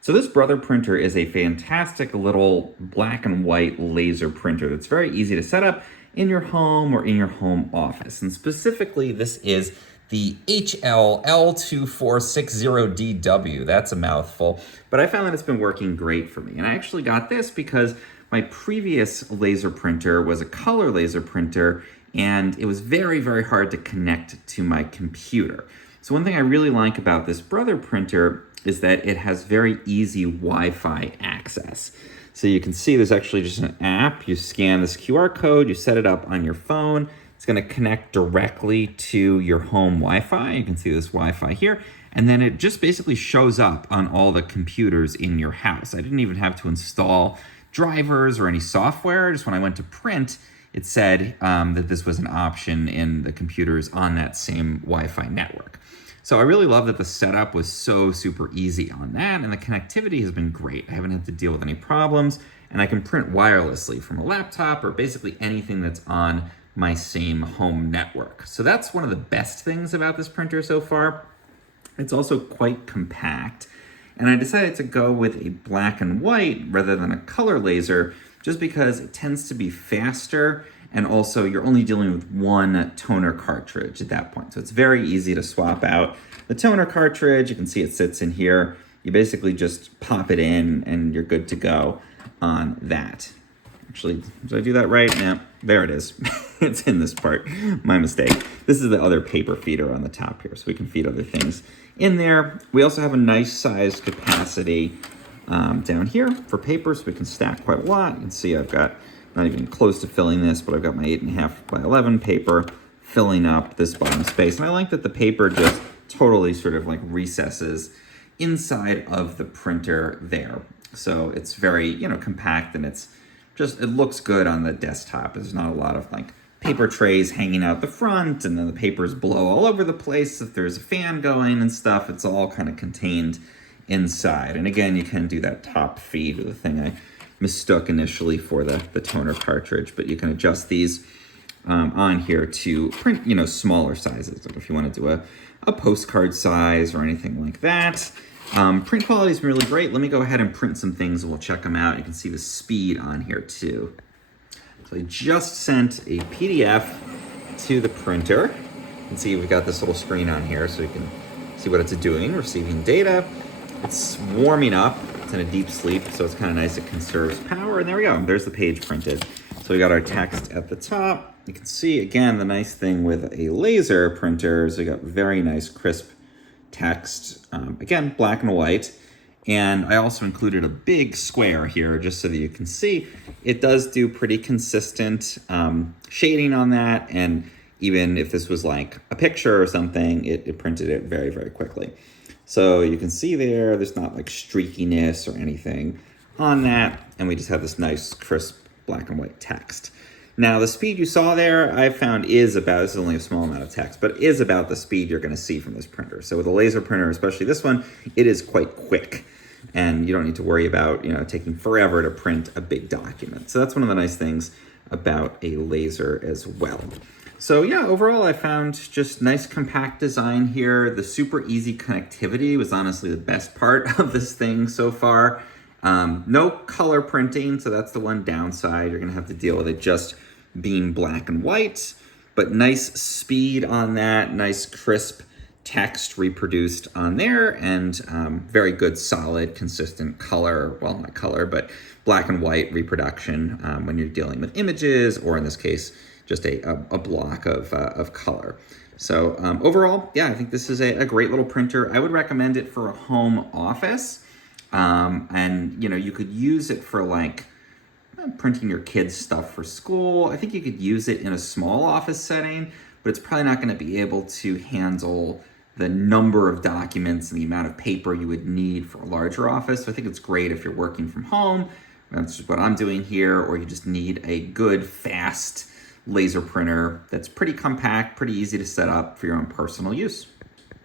So this Brother printer is a fantastic little black and white laser printer that's very easy to set up in your home or in your home office. And specifically, this is the HL-L2460DW. That's a mouthful, but I found that it's been working great for me. And I actually got this because my previous laser printer was a color laser printer, and it was very, very hard to connect to my computer. So one thing I really like about this Brother printer is that it has very easy Wi-Fi access. So you can see there's actually just an app. You scan this QR code, you set it up on your phone. It's gonna connect directly to your home Wi-Fi. You can see this Wi-Fi here. And then it just basically shows up on all the computers in your house. I didn't even have to install drivers or any software. Just when I went to print, it said that this was an option in the computers on that same Wi-Fi network. So I really love that the setup was so super easy on that, and the connectivity has been great. I haven't had to deal with any problems, and I can print wirelessly from a laptop or basically anything that's on my same home network. So that's one of the best things about this printer so far. It's also quite compact, and I decided to go with a black and white rather than a color laser just because it tends to be faster, and also you're only dealing with one toner cartridge at that point. So it's very easy to swap out the toner cartridge. You can see it sits in here. You basically just pop it in and you're good to go on that. Actually, did I do that right? Yeah, there it is. It's in this part, my mistake. This is the other paper feeder on the top here, so we can feed other things in there. We also have a nice size capacity down here for paper, so we can stack quite a lot. You can see I've got not even close to filling this, but I've got my 8.5 by 11 paper filling up this bottom space. And I like that the paper just totally sort of like recesses inside of the printer there. So it's very, you know, compact, and it looks good on the desktop. There's not a lot of like paper trays hanging out the front, and then the papers blow all over the place if there's a fan going and stuff. It's all kind of contained inside. And again, you can do that top feed with the thing I mistook initially for the toner cartridge, but you can adjust these on here to print, you know, smaller sizes. Like if you want to do a postcard size or anything like that. Print quality is really great. Let me go ahead and print some things and we'll check them out. You can see the speed on here too. So I just sent a PDF to the printer. You can see we've got this little screen on here so you can see what it's doing, receiving data. It's warming up. It's in a deep sleep, so it's kind of nice. It conserves power, and there we go. There's the page printed. So we got our text at the top. You can see, again, the nice thing with a laser printer is we got very nice, crisp text. Again, black and white. And I also included a big square here just so that you can see it does do pretty consistent shading on that. And even if this was like a picture or something, it printed it very, very quickly. So you can see there's not like streakiness or anything on that. And we just have this nice, crisp black and white text. Now, the speed you saw there, I found is about, this is only a small amount of text, but is about the speed you're going to see from this printer. So with a laser printer, especially this one, it is quite quick. And you don't need to worry about, you know, taking forever to print a big document. So that's one of the nice things about a laser as well. So yeah, overall I found just nice compact design here. The super easy connectivity was honestly the best part of this thing so far. No color printing, so that's the one downside. You're gonna have to deal with it just being black and white, but nice speed on that, nice crisp text reproduced on there, and very good, solid, consistent color, well, not color, but black and white reproduction when you're dealing with images, or in this case, just a block of color. So overall, yeah, I think this is a great little printer. I would recommend it for a home office. And, you know, you could use it for like printing your kids' stuff for school. I think you could use it in a small office setting, but it's probably not going to be able to handle the number of documents and the amount of paper you would need for a larger office. So I think it's great if you're working from home. That's just what I'm doing here, or you just need a good, fast laser printer that's pretty compact, pretty easy to set up for your own personal use.